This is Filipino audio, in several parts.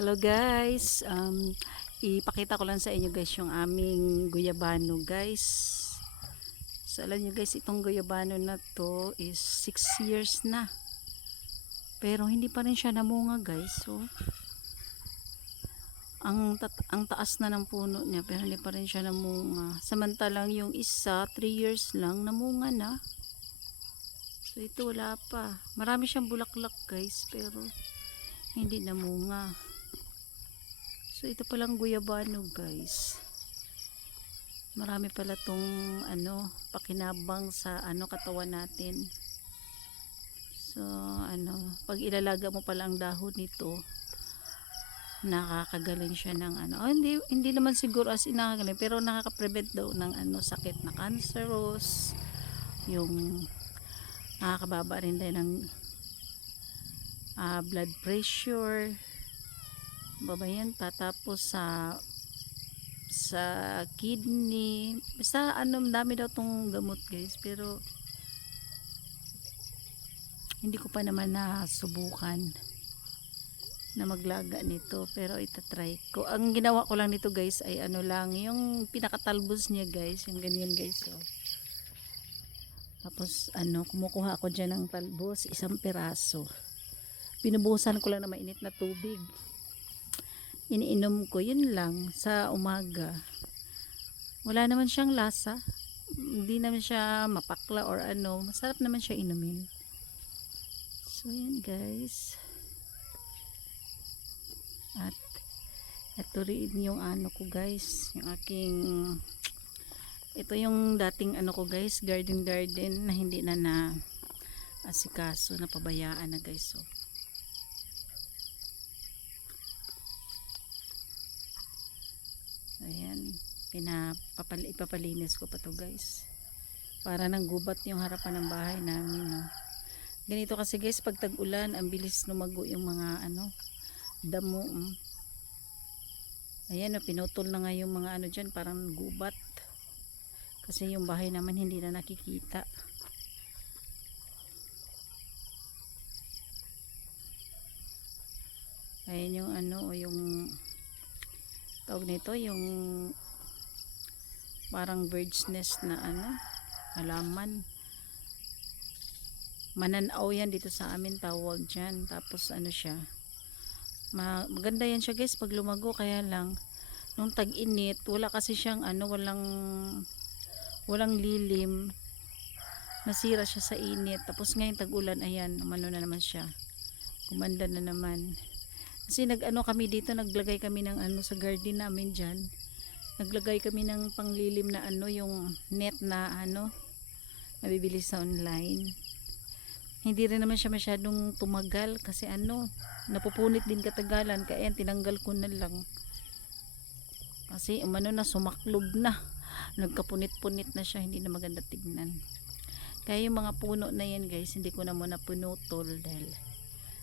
Hello guys, ipakita ko lang sa inyo guys yung aming guyabano guys. So alam nyo guys, itong guyabano na to is 6 years na. Pero hindi pa rin siya namunga guys. So ang taas na ng puno niya pero hindi pa rin siya namunga. Samantalang yung isa 3 years lang namunga na. So ito wala pa. Marami siyang bulaklak guys pero hindi namunga. So ito palang guyabano guys. Marami pala tong pakinabang sa katawan natin. So pag ilalaga mo pala ang dahon nito, nakakagaling siya ng hindi naman siguro as in nakakagaling, pero nakaka-prevent daw ng sakit na cancerous, yung nakakababa rin din ng blood pressure. Babayan pa tapos sa kidney, basta dami daw tong gamot guys, pero hindi ko pa naman nasubukan na maglaga nito, pero itatry ko. Ang ginawa ko lang nito guys ay lang yung pinakatalbos niya guys, yung ganyan guys. So tapos kumukuha ako dyan ng talbos, isang piraso, binubuhusan ko lang na mainit na tubig, iniinom ko, yun lang sa umaga. Wala naman siyang lasa, hindi naman siya mapakla or masarap naman siya inumin. So yan guys, at ito rin yung ko guys, yung aking, ito yung dating ko guys, garden na hindi na asikaso, na pabayaan na guys. So ayan, ipapalinis ko pa to guys, para nang gubat yung harapan ng bahay namin, no? Ganito kasi guys, pag tag-ulan ang bilis lumago yung mga damo. Ayan, pinutol na nga yung mga dyan, parang gubat, kasi yung bahay naman hindi na nakikita. Ayan yung yung tawag nito, yung parang bird's nest na halaman, mananaw yan dito sa amin tawag dyan. Tapos siya, maganda yan siya guys pag lumago, kaya lang nung tag-init wala kasi siyang walang lilim, nasira siya sa init. Tapos ngayon tag-ulan, ayan, na naman siya, kumanda na naman. Kasi kami dito, naglagay kami ng sa garden namin dyan, naglagay kami ng panglilim na yung net na nabibili sa online. Hindi rin naman siya masyadong tumagal kasi napupunit din katagalan, kaya tinanggal ko na lang. Kasi na sumaklob na, nagkapunit-punit na siya, hindi na maganda tignan. Kaya yung mga puno na yan guys, hindi ko na muna pinutol dahil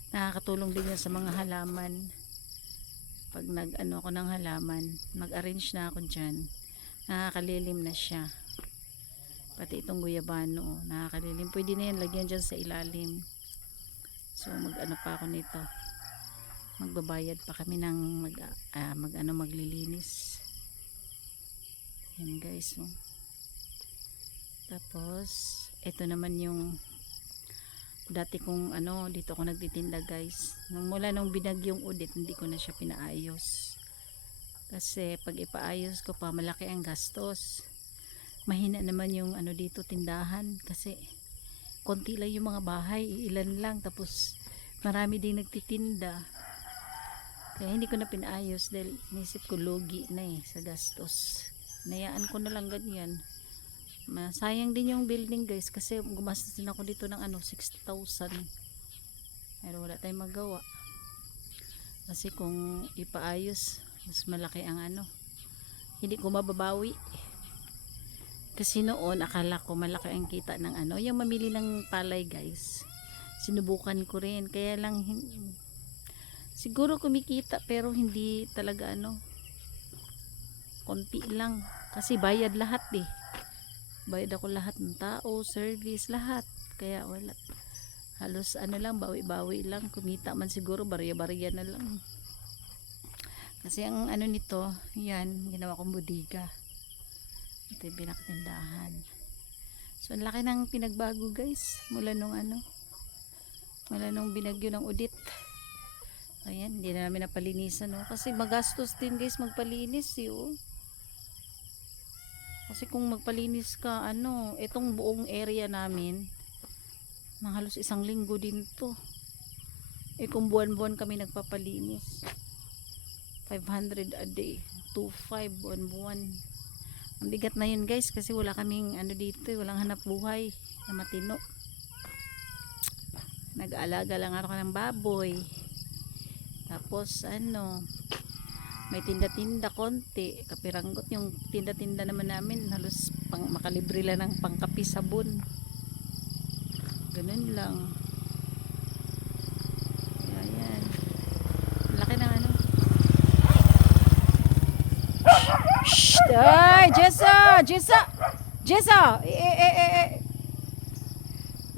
nakakatulong din yan sa mga halaman. Pag ako ng halaman, mag-arrange na ako dyan, nakakalilim na siya. Pati itong guyabano, nakakalilim, pwede na yan lagyan dyan sa ilalim. So pa ako nito, magbabayad pa kami ng maglilinis. Yan guys, tapos ito naman yung dati kong dito ako nagtitinda guys. Mula nung binagyong Udit, hindi ko na siya pinaayos, kasi pag ipaayos ko pa malaki ang gastos. Mahina naman yung dito tindahan, kasi konti lang yung mga bahay, ilan lang, tapos marami ding nagtitinda, kaya hindi ko na pinaayos dahil nisip ko lugi na sa gastos. Nayaan ko na lang ganyan. Masayang din yung building guys, kasi gumastos din ako dito ng 60,000, pero wala tayong magawa, kasi kung ipaayos mas malaki ang hindi ko mababawi. Kasi noon akala ko malaki ang kita ng yung mamili ng palay guys, sinubukan ko rin, kaya lang siguro kumikita pero hindi talaga konti lang, kasi bayad lahat bayad ako lahat ng tao, service, lahat, kaya wala, halos lang, bawi-bawi lang, kumita man siguro barya-barya na lang. Kasi ang ano nito, yan, ginawa kong bodega. Ito yung pinakatindahan. So, ang laki ng pinagbago guys. Mula nung binagyo ng udit. Ayan, hindi na namin napalinisan. No? Kasi magastos din guys magpalinis. Oh. Kasi kung magpalinis ka, itong buong area namin, halos 1 linggo din to. Kung buwan-buwan kami nagpapalinis. 500 a day. 2,500 buwan-buwan. Ang bigat na yun guys kasi wala kaming dito, walang hanap buhay na matino. Nag-aalaga lang ako ng baboy. Tapos may tinda-tinda konti, kapiranggot yung tinda-tinda naman namin, halos makalibre lang ng pangkapi sabon. Ganun lang. Ayan. Laki ng Shh! Ay, Jessa!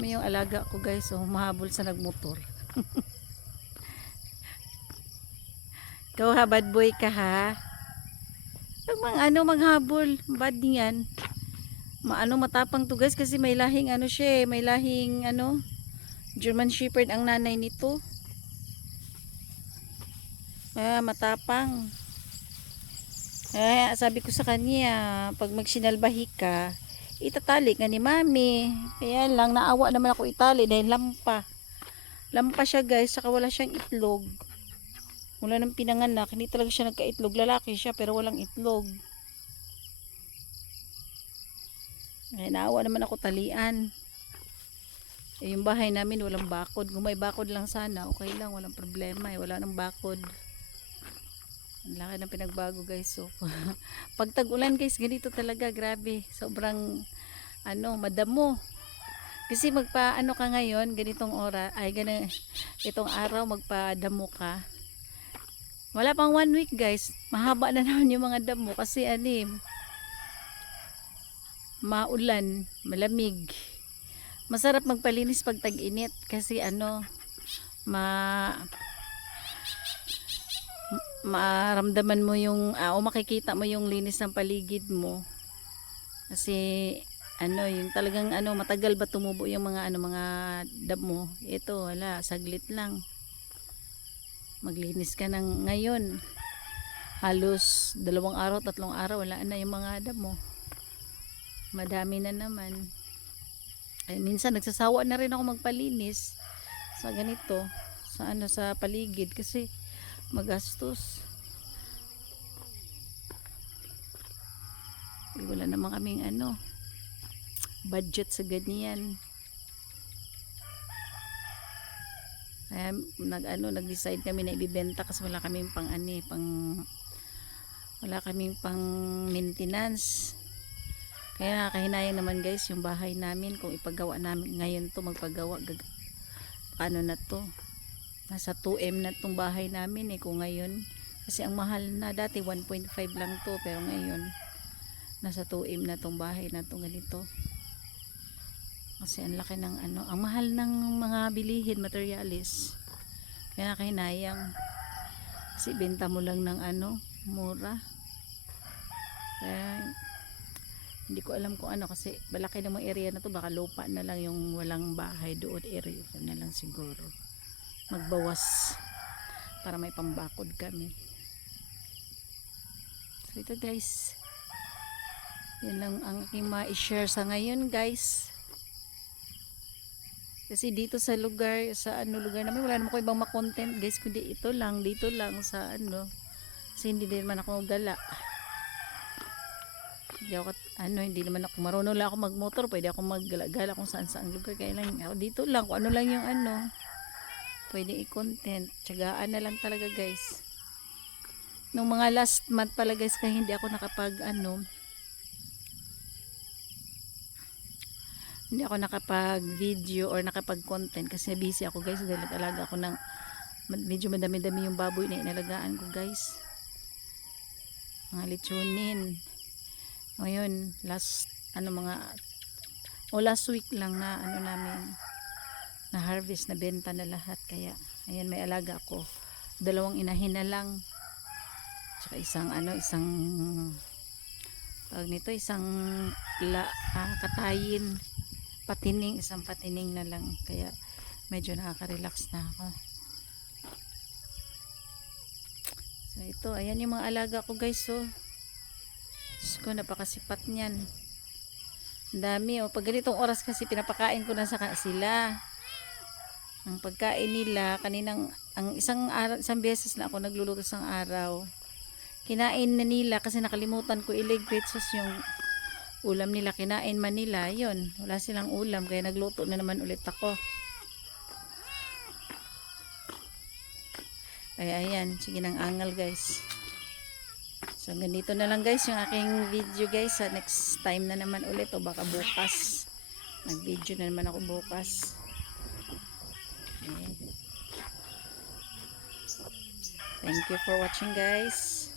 May yung alaga ko guys, humahabol sa nagmotor. Ikaw ha, bad boy ka ha. Pag maghabol, bad niyan. Matapang to guys kasi may lahing siya, may lahing German Shepherd ang nanay nito. Matapang. Sabi ko sa kanya, pag magsinalbahi ka, itatali ka ni mami. Kaya lang, naawa naman ako itali dahil lampa. Lampa siya guys, saka wala siyang itlog. Mula nang pinanganak, hindi talaga siya nagka-itlog. Lalaki siya pero walang itlog. Naawa naman ako talian. Yung bahay namin walang bakod. Kung may bakod lang sana, okay lang, walang problema. Wala nang bakod. Ang laki ng pinagbago guys. So, pag tag-ulan guys, ganito talaga, grabe. Sobrang madamo. Kasi ka ngayon, ganitong itong araw magpadamo ka. Wala pang 1 week guys, mahaba na naman yung mga damo kasi maulan, malamig. Masarap magpalinis pag tag-init kasi maramdaman mo o makikita mo yung linis ng paligid mo. Kasi yung talagang matagal ba tumubo yung mga damo. Ito wala, saglit lang. Maglinis ka ng ngayon, halos 2 araw, 3 araw, wala na yung mga damo. Madami na naman. Minsan nagsasawa na rin ako magpalinis sa ganito, sa paligid kasi magastos. Wala naman kaming budget sa ganyan. Kaya nag-decide kami na ibibenta kasi wala kaming wala kaming pang maintenance. Kaya nakakahinayang naman guys yung bahay namin kung ipagawa namin ngayon to, magpagawa na to, nasa 2M na tong bahay namin kung ngayon, kasi ang mahal na dati 1.5 lang to, pero ngayon nasa 2M na tong bahay na to ganito. Kasi ang laki ng ang mahal ng mga bilihin, materialis. Kaya nakahinayang. Kasi benta mo lang ng mura. Kaya hindi ko alam kung kasi malaki namang area na to, baka lupa na lang yung walang bahay doon, area na lang siguro. Magbawas para may pambakod kami. So ito guys. Yan lang ang aking ma-share sa ngayon guys. Kasi dito sa lugar namin, wala naman ko ibang ma-content guys, kundi dito lang sa kasi hindi din man ako gala. Hindi naman ako marunong lang ako magmotor, pwede ako maggala kung saan lugar, kaya lang ako dito lang, kung lang yung pwede i-content, tiyagaan na lang talaga guys. Nung mga last month pala guys, kaya hindi ako nakapag hindi ako nakapag video or nakapag content kasi busy ako guys, dahil nag-alaga ako ng medyo madami-dami yung baboy na inalagaan ko guys, mga lechonin. Ngayon last week lang na namin na harvest, na benta na lahat. Kaya ayan, may alaga ako, 2 inahin na lang. Tsaka isang tawag nito, katayin, isang patining na lang, kaya medyo nakaka-relax na ako. So ito, ayan yung mga alaga ko guys. So Diyos ko, napakasipat niyan. Ang dami pag ganitong oras kasi pinapakain ko na sila. Ang pagkain nila kaninang, ang isang beses na ako nagluluto isang araw, kinain na nila kasi nakalimutan ko i-grate sauce yung ulam nila. Kinain man nila, yun, wala silang ulam, kaya nagluto na naman ulit ako. Ay ayan, sige nang angal guys. So ganito na lang guys yung aking video guys. Sa next time na naman ulit, o baka bukas nag video na naman ako bukas. Okay. Thank you for watching guys.